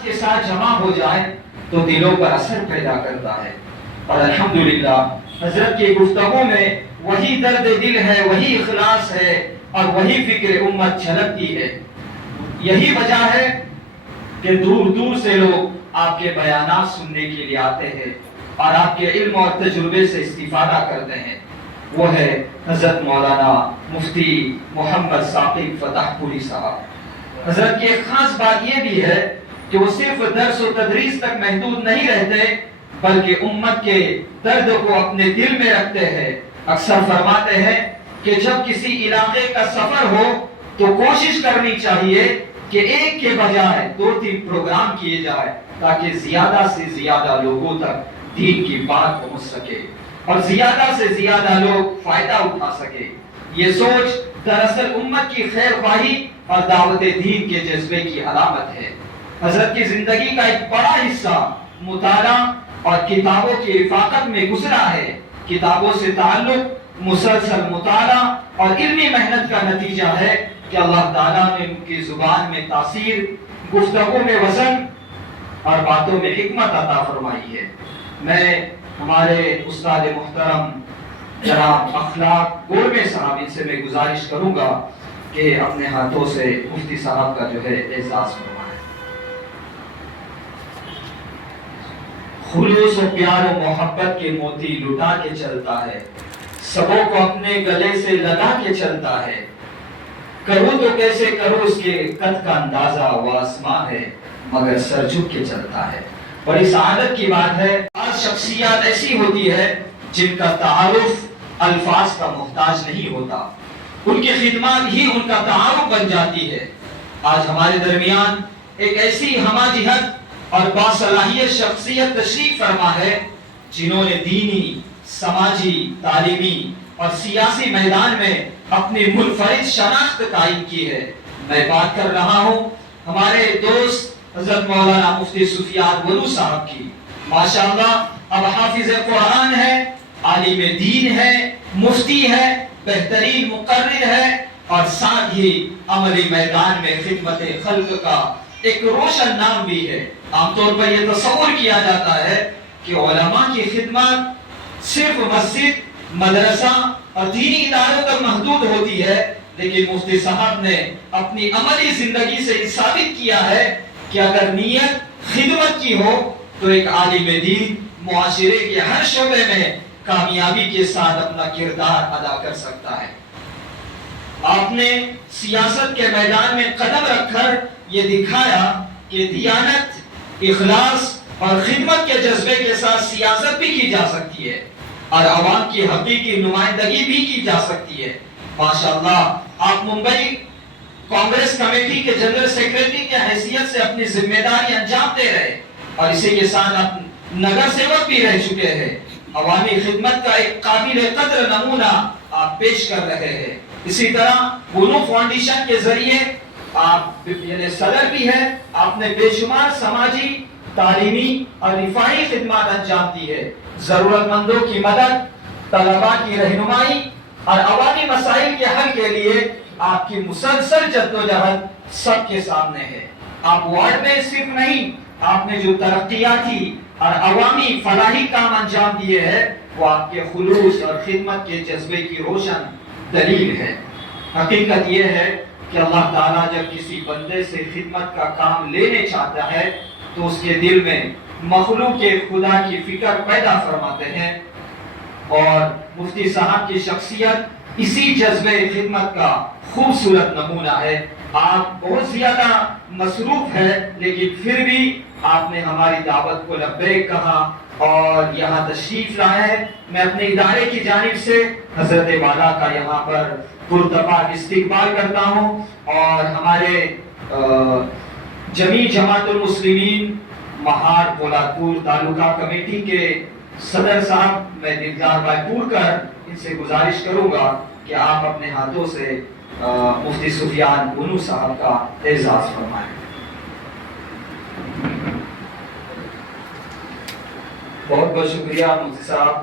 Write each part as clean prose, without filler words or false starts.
انداز کے ساتھ جمع ہو جائے تو دلوں پر اثر پیدا کرتا ہے. اور الحمدللہ حضرت کی گفتگو میں وہی درد دل ہے، وہی اخلاص ہے اور وہی فکر امت جھلکتی ہے. یہی وجہ ہے کہ دور دور سے لوگ آپ کے بیانات سننے کے لیے آتے ہیں اور آپ کے علم اور تجربے سے استفادہ کرتے ہیں. وہ ہے حضرت مولانا مفتی محمد ثاقب فتح پوری صاحب. حضرت کی ایک خاص بات یہ بھی ہے کہ وہ صرف درس و تدریس تک محدود نہیں رہتے بلکہ امت کے درد کو اپنے دل میں رکھتے ہیں. اکثر فرماتے ہیں کہ جب کسی علاقے کا سفر ہو تو کوشش کرنی چاہیے کہ ایک کے بجائے 2-3 پروگرام کیے جائے تاکہ زیادہ سے زیادہ لوگوں تک دین کی بات پہنچ سکے اور زیادہ سے زیادہ لوگ فائدہ اٹھا سکے. یہ سوچ دراصل امت کی خیر خواہی اور دعوت دین کے جذبے کی علامت ہے. حضرت کی زندگی کا ایک بڑا حصہ مطالعہ اور کتابوں کی رفاقت میں گزرا ہے. کتابوں سے تعلق مسلسل مطالعہ اور علمی محنت کا نتیجہ ہے کہ اللہ تعالیٰ نے ان کی زبان میں تاثیر، گفتگو میں وزن اور باتوں میں حکمت عطا فرمائی ہے. میں ہمارے استاد محترم جناب اخلاق گورمے صاحب ان سے میں گزارش کروں گا کہ اپنے ہاتھوں سے مفتی صاحب کا جو ہے اعزاز فرمائیں. خلوص و پیار و محبت کے موتی لٹا کے چلتا ہے، سبوں کو اپنے گلے سے لگا کے چلتا ہے. کروں تو کیسے کروں اس کے قد کا اندازہ وہ آسماں ہے مگر سر جھک کے چلتا ہے. بڑی سعادت کی بات ہے آج شخصیات ایسی ہوتی ہے جن کا تعارف الفاظ کا محتاج نہیں ہوتا، ان کی خدمات ہی ان کا تعارف بن جاتی ہے. آج ہمارے درمیان ایک ایسی ہمہ جہت اور باصلاحیت شخصیت تشریف فرما ہے جنہوں نے دینی، سماجی، تعلیمی اور سیاسی میدان میں اپنی منفرد شناخت قائم کی ہے. میں بات کر رہا ہوں ہمارے دوست حضرت مولانا مفتی سفیان ولو صاحب کی. ماشاءاللہ اب حافظ قرآن ہے، عالم دین ہے، مفتی ہے، بہترین مقرر ہے اور ساتھ ہی عملی میدان میں خدمت خلق کا ایک روشن نام بھی ہے. عام طور پر یہ تصور کیا جاتا ہے کہ علماء کی خدمات صرف مسجد، مدرسہ اور دینی اداروں تک محدود ہوتی ہے، لیکن مفتی صاحب نے اپنی عملی زندگی سے ثابت کیا ہے کہ اگر نیت خدمت کی ہو تو ایک عالم دین معاشرے کے ہر شعبے میں کامیابی کے ساتھ اپنا کردار ادا کر سکتا ہے. آپ نے سیاست کے میدان میں قدم رکھ کر یہ دکھایا کہ دیانت، اخلاص اور خدمت کے جذبے کے ساتھ سیاست بھی کی جا سکتی ہے اور عوام کی حقیقی نمائندگی بھی کی جا سکتی ہے. ماشاءاللہ آپ ممبئی کانگریس کمیٹی کے جنرل سیکریٹری کی حیثیت سے اپنی ذمہ داری انجام دے رہے اور اسی کے ساتھ آپ نگر سیوک بھی رہ چکے ہیں. عوامی خدمت کا ایک قابل قدر نمونہ آپ پیش کر رہے ہیں. اسی طرح بونو فاؤنڈیشن کے ذریعے آپ یعنی صدر بھی ہیں. آپ نے بے شمار سماجی، تعلیمی اور رفاہی خدمات انجام دی ہے. ضرورت مندوں کی مدد، طلباء کی رہنمائی اور عوامی مسائل کے حل کے لیے آپ کی مسلسل جدوجہد سب کے سامنے ہے. آپ وارڈ میں صرف نہیں، آپ نے جو ترقیاتی اور عوامی فلاحی کام انجام دیے ہیں وہ آپ کے خلوص اور خدمت کے جذبے کی روشن دلیل ہے. حقیقت یہ ہے کہ اللہ تعالیٰ جب کسی بندے سے خدمت کا کام لینے چاہتا ہے تو اس کے دل میں مخلوق کے خدا کی فکر پیدا فرماتے ہیں اور مفتی صاحب کی شخصیت اسی جذبے خدمت کا خوبصورت نمونہ ہے. آپ بہت زیادہ مصروف ہے لیکن پھر بھی آپ نے ہماری دعوت کو لبیک کہا اور یہاں تشریف لائے ہیں. میں اپنے ادارے کی جانب سے حضرت والا کا یہاں پر پرتپاک استقبال کرتا ہوں اور ہمارے جمیع جماعت المسلمین مہار پولادپور تعلقہ کمیٹی کے صدر صاحب میں دلدار بھائی پورکر ان سے گزارش کروں گا کہ آپ اپنے ہاتھوں سے مفتی سفیان ولو صاحب کا اعزاز فرمائیں. بہت بہت شکریہ مفتی صاحب.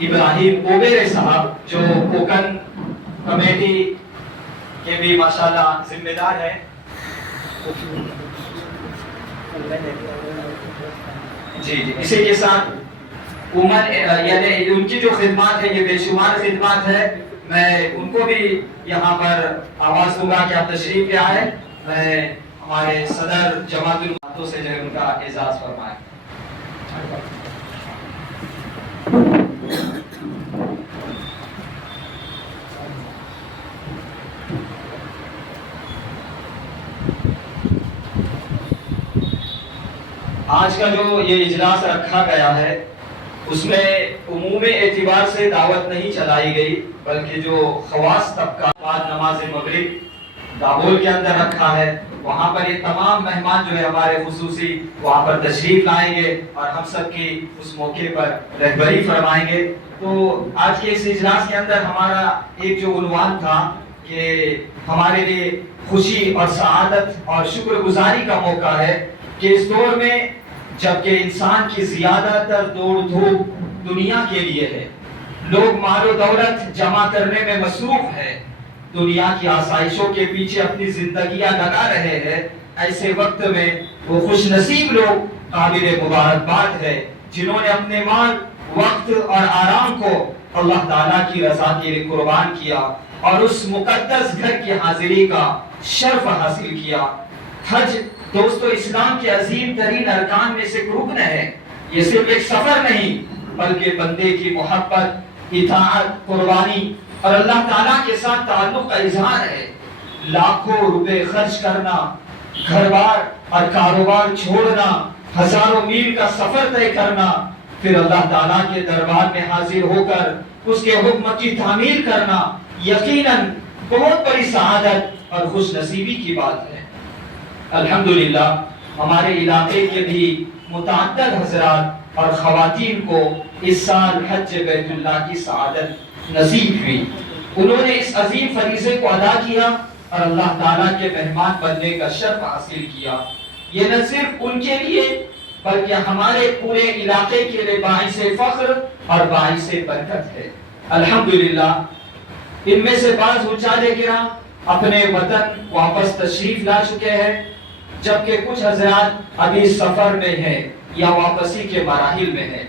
ابراہیم اوبیرے صاحب جو کوکن کمیٹی کے بھی ماشاءاللہ ذمہ دار ہیں. جی اسی کے ساتھ یعنی ان کی جو خدمات ہے یہ بے شمار خدمات ہے. میں ان کو بھی یہاں پر آواز دوں گا کہ آپ تشریف لے آئے. میں ہمارے صدر جماعت الماتوں سے جو ہے ان کا اعزاز فرمائے. آج کا جو یہ اجلاس رکھا گیا ہے اس میں عمومی اعتبار سے دعوت نہیں چلائی گئی، بلکہ جو خواص طبقہ بعد نماز مغرب دابول کے اندر رکھا ہے وہاں پر یہ تمام مہمان جو ہے ہمارے خصوصی وہاں پر تشریف لائیں گے اور ہم سب کی اس موقع پر رہبری فرمائیں گے. تو آج کے اس اجلاس کے اندر ہمارا ایک جو عنوان تھا کہ ہمارے لیے خوشی اور سعادت اور شکر گزاری کا موقع ہے کہ اس دور میں جبکہ انسان کی زیادہ تر دوڑ دھوپ دنیا کے لیے ہے، لوگ مال و دولت جمع کرنے میں مصروف ہے، دنیا کی آسائشوں کے پیچھے اپنی زندگیاں لگا رہے ہیں، ایسے وقت میں وہ خوش نصیب لوگ قابل مبارکباد ہے جنہوں نے اپنے مال، وقت اور آرام کو اللہ تعالیٰ کی رضا کے لیے قربان کیا اور اس مقدس گھر کی حاضری کا شرف حاصل کیا. حج دوستو اسلام کے عظیم ترین ارکان میں سے ایک رکن ہے. یہ صرف ایک سفر نہیں بلکہ بندے کی محبت، اطاعت، قربانی اور اللہ تعالیٰ کے ساتھ تعلق کا اظہار ہے. لاکھوں روپے خرچ کرنا، گھر بار اور کاروبار چھوڑنا، ہزاروں میل کا سفر طے کرنا، پھر اللہ تعالیٰ کے دربار میں حاضر ہو کر اس کے حکم کی تعمیل کرنا یقیناً بہت بڑی سعادت اور خوش نصیبی کی بات ہے. الحمدللہ ہمارے علاقے کے بھی متعدد حضرات اور خواتین کو اس سال حج بیت اللہ کی سعادت نصیب ہوئی. انہوں نے اس عظیم فریضے کو ادا کیا اور اللہ تعالیٰ کے مہمان بننے کا شرف حاصل کیا. یہ نہ صرف ان کے لیے بلکہ ہمارے پورے علاقے کے لیے باعث فخر اور باعث برکت ہے. الحمدللہ ان میں سے بعض حجاج کرام اپنے وطن واپس تشریف لا چکے ہیں، جبکہ کچھ حضرات ابھی سفر میں ہیں یا واپسی کے مراحل میں ہیں.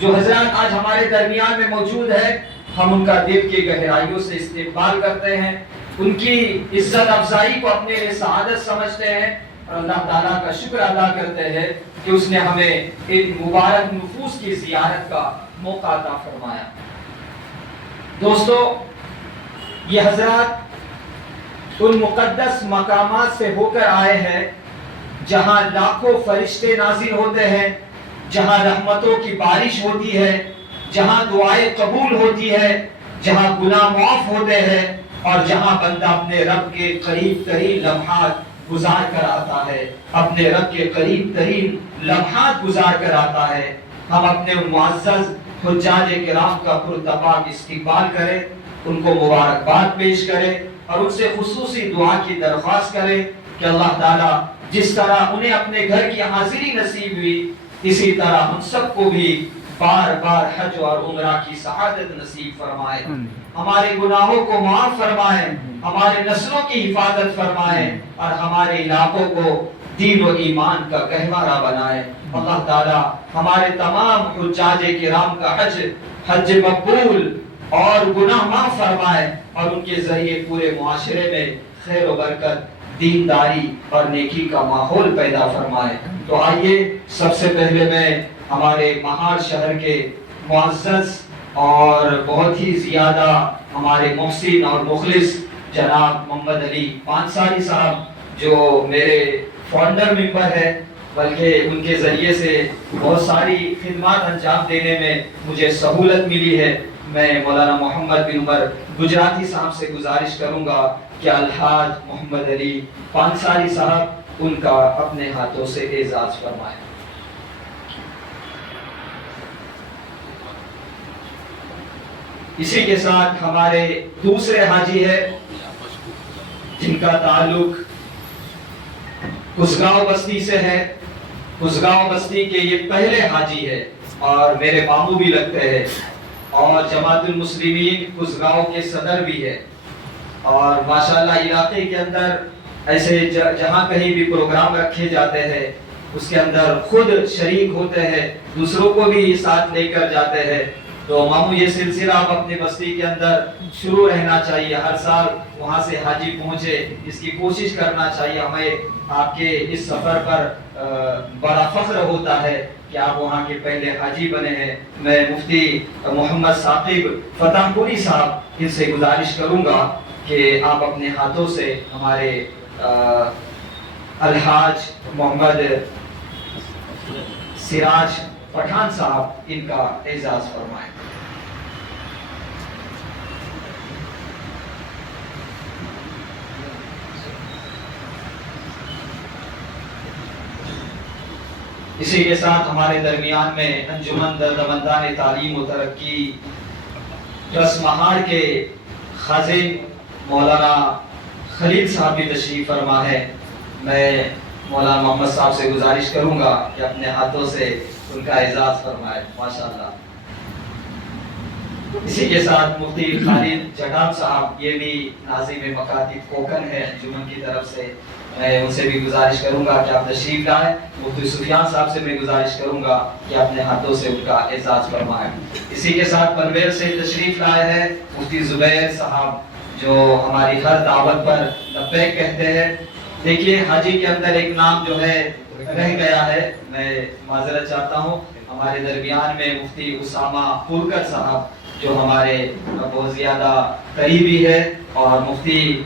جو حضرات آج ہمارے درمیان میں موجود ہیں ہم ان کا دل کی گہرائیوں سے استقبال کرتے ہیں، ان کی عزت افزائی کو اپنے لیے سعادت سمجھتے ہیں اور اللہ تعالیٰ کا شکر ادا کرتے ہیں کہ اس نے ہمیں ان مبارک نفوس کی زیارت کا موقع عطا فرمایا. دوستو یہ حضرات ان مقدس مقامات سے ہو کر آئے ہیں جہاں لاکھوں فرشتے نازل ہوتے ہیں، جہاں رحمتوں کی بارش ہوتی ہے، جہاں دعائیں قبول ہوتی ہے، جہاں گناہ معاف ہوتے ہیں اور جہاں بندہ اپنے رب کے قریب ترین لمحات گزار کر آتا ہے، اپنے رب کے قریب ترین لمحات گزار کر آتا ہے. ہم اپنے ان معزز حجاج کرام کا پرتپاک استقبال کریں، ان کو مبارکباد پیش کریں اور ان سے خصوصی دعا کی درخواست کریں کہ اللہ تعالیٰ جس طرح انہیں اپنے گھر کی حاضری نصیب ہوئی اسی طرح ہم سب کو بھی بار بار حج اور عمرہ کی سعادت نصیب فرمائے، ہمارے گناہوں کو معاف فرمائے، ہمارے نسلوں کی حفاظت فرمائے اور ہمارے علاقوں کو دین و ایمان کا گہوارہ بنائے. اللہ تعالیٰ ہمارے تمام حجاج کرام کا حج مقبول اور گناہ معاف فرمائے اور ان کے ذریعے پورے معاشرے میں خیر و برکت، دینداری اور نیکی کا ماحول پیدا فرمائے. تو آئیے سب سے پہلے میں ہمارے مہار شہر کے معزز اور بہت ہی زیادہ ہمارے محسن اور مخلص جناب محمد علی پانساری صاحب جو میرے فاؤنڈر ممبر ہے بلکہ ان کے ذریعے سے بہت ساری خدمات انجام دینے میں مجھے سہولت ملی ہے. میں مولانا محمد بن عمر گجراتی صاحب سے گزارش کروں گا کہ الحاج محمد علی پانساری صاحب ان کا اپنے ہاتھوں سے اعزاز فرمائیں. اسی کے ساتھ ہمارے دوسرے حاجی ہے جن کا تعلق کسگاؤں بستی سے ہے. کسگاؤں بستی کے یہ پہلے حاجی ہے اور میرے ماموں بھی لگتے ہیں اور جماعت المسلمین کسگاؤں کے صدر بھی ہے، اور ماشاءاللہ علاقے کے اندر ایسے جہاں کہیں بھی پروگرام رکھے جاتے ہیں اس کے اندر خود شریک ہوتے ہیں، دوسروں کو بھی ساتھ لے کر جاتے ہیں۔ تو ماموں یہ سلسلہ آپ اپنی بستی کے اندر شروع رہنا چاہیے، ہر سال وہاں سے حاجی پہنچے، اس کی کوشش کرنا چاہیے۔ ہمیں آپ کے اس سفر پر بڑا فخر ہوتا ہے کہ آپ وہاں کے پہلے حاجی بنے ہیں۔ میں مفتی محمد ثاقب فتح پوری صاحب ان سے گزارش کروں گا کہ آپ اپنے ہاتھوں سے ہمارے الحاج محمد سراج پٹھان صاحب ان کا اعزاز فرمائیں۔ اسی کے ساتھ ہمارے درمیان میں انجمن دردمندان تعلیم و ترقی رسمہار کے خازن مولانا خلیل صاحب بھی تشریف فرما ہے۔ میں مولانا محمد صاحب سے گزارش کروں گا کہ اپنے ہاتھوں سے ان کا اعزاز فرمائے، ماشاءاللہ۔ اسی کے ساتھ مفتی خالد جٹام صاحب، یہ بھی ناظم مکاتب کوکن ہے انجمن کی طرف سے، میں ان سے بھی گزارش کروں گا کہ آپ تشریف لائیں۔ مفتی سفیان صاحب سے میں گزارش کروں گا کہ اپنے ہاتھوں سے ان کا اعزاز فرمائیں۔ اسی کے ساتھ پنویر سے تشریف لائے ہیں مفتی زبیر صاحب، جو ہماری ہر دعوت پر لبیک کہتے ہیں۔ دیکھیے حاجی کے اندر ایک نام جو ہے رہ گیا ہے، میں معذرت چاہتا ہوں، ہمارے درمیان میں مفتی اسامہ پورکر صاحب جو ہمارے بہت زیادہ قریبی ہے، اور مفتی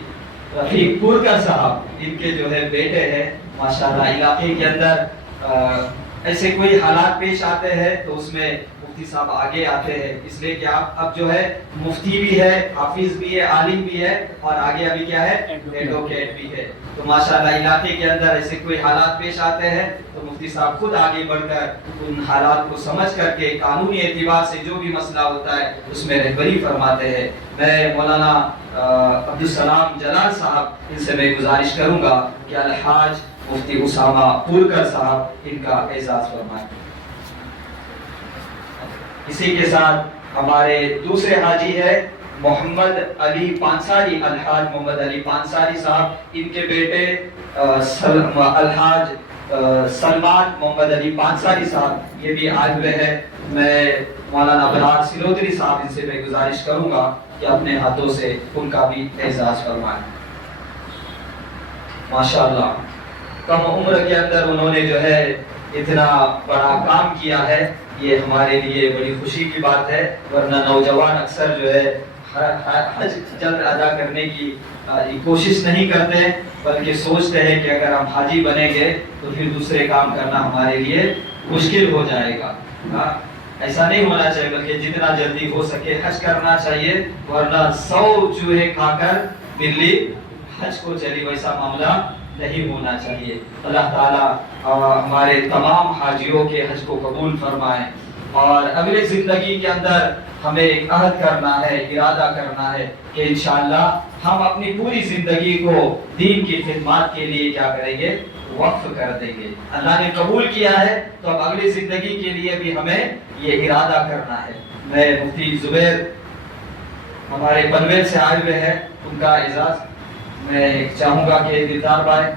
رفیق پورکر صاحب ان کے جو ہے بیٹے ہیں۔ ماشاءاللہ علاقے کے اندر ایسے کوئی حالات پیش آتے ہیں تو اس میں مفتی صاحب آگے آتے ہیں، اس لیے کہ آپ اب جو ہے مفتی بھی ہے، حافظ بھی ہے، عالم بھی ہے، اور آگے ابھی کیا ہے ایڈوکیٹ بھی ہے۔ تو ماشاءاللہ علاقے کے اندر ایسے کوئی حالات پیش آتے ہیں تو مفتی صاحب خود آگے بڑھ کر ان حالات کو سمجھ کر کے قانونی اعتبار سے جو بھی مسئلہ ہوتا ہے اس میں رہبری فرماتے ہیں۔ میں مولانا عبدالسلام جلال صاحب ان سے میں گزارش کروں گا کہ الحاج مفتی اسامہ پورکر صاحب ان کا اعزاز فرمائیں۔ اسی کے ساتھ ہمارے دوسرے حاجی ہے محمد علی پانساری، الحاج محمد علی پانساری صاحب، ان کے بیٹے الحاج سلمان محمد علی پانساری صاحب یہ بھی آئے ہوئے ہیں۔ میں مولانا ابرار سلودری صاحب ان سے میں گزارش کروں گا کہ اپنے ہاتھوں سے ان کا بھی اعزاز فرمائیں۔ ماشاءاللہ کم عمر کے اندر انہوں نے جو ہے اتنا بڑا کام کیا ہے، یہ ہمارے لیے بڑی خوشی کی بات ہے، ورنہ نوجوان اکثر جو ہے حج جلد ادا کرنے کی کوشش نہیں کرتے، بلکہ سوچتے ہیں کہ اگر ہم حاجی بنیں گے تو پھر دوسرے کام کرنا ہمارے لیے مشکل ہو جائے گا۔ ایسا نہیں ہونا چاہیے، بلکہ جتنا جلدی ہو سکے حج کرنا چاہیے، ورنہ 100 چوہے کھا کر بلی حج کو چلی، ویسا معاملہ نہیں ہونا چاہیے۔ اللہ تعالیٰ ہمارے تمام حاجیوں کے حج کو قبول فرمائے، اور اگلی زندگی کے اندر ہمیں ایک عہد کرنا ہے، ارادہ کرنا ہے کہ انشاءاللہ ہم اپنی پوری زندگی کو دین کی خدمات کے لیے کیا کریں گے، وقف کر دیں گے۔ اللہ نے قبول کیا ہے تو اب اگلی زندگی کے لیے بھی ہمیں یہ ارادہ کرنا ہے۔ میں مفتی زبیر ہمارے پنویر سے آئے ہوئے ہیں، ان کا اعزاز میں چاہوں گا کہ دلدار بھائی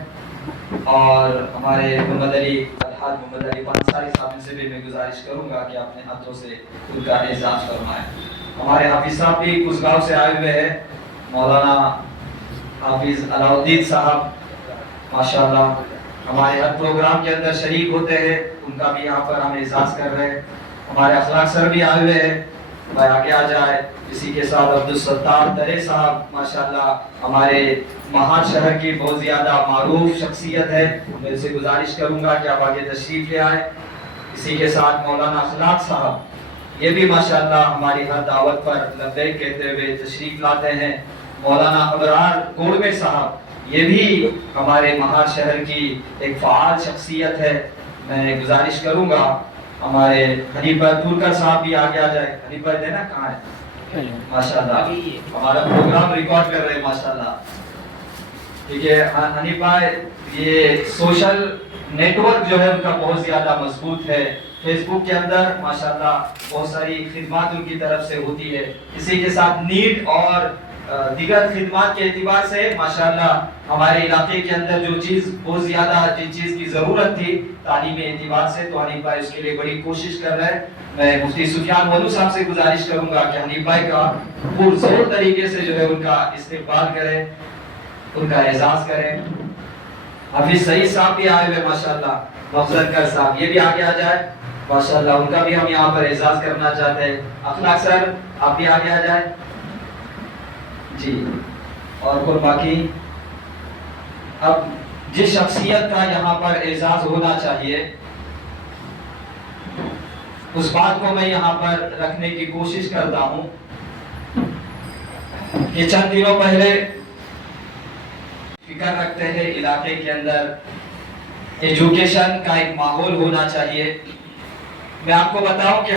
اور ہمارے محمد علی الحاج محمد علی پانساری صاحب سے بھی میں گزارش کروں گا کہ اپنے ہاتھوں سے ان کا اعزاز فرمائیں۔ ہمارے حافظ صاحب بھی کسگاؤں سے آئے ہوئے ہیں، مولانا حافظ علاء الدین صاحب ماشاءاللہ ہمارے ہر پروگرام کے اندر شریک ہوتے ہیں، ان کا بھی یہاں پر ہم اعزاز کر رہے ہیں۔ ہمارے اخلاق سر بھی آئے ہوئے ہیں، بھائی آگے آ جائے۔ اسی کے ساتھ عبدالستار درے صاحب ماشاءاللہ ہمارے مہار شہر کی بہت زیادہ معروف شخصیت ہے، میں سے گزارش کروں گا کہ آپ آگے تشریف لے آئے۔ اسی کے ساتھ مولانا اخلاق صاحب، یہ بھی ماشاءاللہ ہماری ہر دعوت پر لبیک کہتے ہوئے تشریف لاتے ہیں۔ مولانا ابرار گوڑوے صاحب، یہ بھی ہمارے مہار شہر کی ایک فعال شخصیت ہے، میں گزارش کروں گا ہمارے حنیف پورکر صاحب بھی آگے آ جائے۔ حنیف بھائی دینا کہاں ہے؟ ماشاءاللہ ہمارا پروگرام ریکارڈ کر رہے ہیں ماشاءاللہ۔ ٹھیک ہے حنیف بھائی، یہ سوشل نیٹ ورک جو ہے ان کا بہت زیادہ مضبوط ہے، فیس بک کے اندر ماشاءاللہ بہت ساری خدمات ان کی طرف سے ہوتی ہے. اسی کے ساتھ نیٹ اور دیگر خدمات کے اعتبار سے ماشاءاللہ ہمارے علاقے کے اندر جو چیز بہت زیادہ جس چیز کی ضرورت تھی تعلیمی اعتبار سے تو حنیف بھائی اس کے لیے بڑی کوشش کر رہے ہیں. میں مفتی سفیان مولو صاحب سے گزارش کروں گا کہ حنیف بھائی کا پرزور طریقے سے جو ہے ان کا استقبال کریں, ان کا اعزاز کریں. حافظ سعید صاحب بھی آئے ہوئے ماشاءاللہ, مفضل کر صاحب یہ بھی آگے آ جائے ماشاءاللہ, ان کا بھی ہم یہاں پر اعزاز کرنا چاہتے ہیں. اخلاق سر آپ بھی آگے آ جائیں جی. اور پھر باقی اب جس شخصیت کا یہاں پر اعزاز ہونا چاہیے اس بات کو میں یہاں پر رکھنے کی کوشش کرتا ہوں کہ چند دنوں پہلے فکر رکھتے ہیں علاقے کے اندر ایجوکیشن کا ایک ماحول ہونا چاہیے. میں آپ کو بتاؤں کہ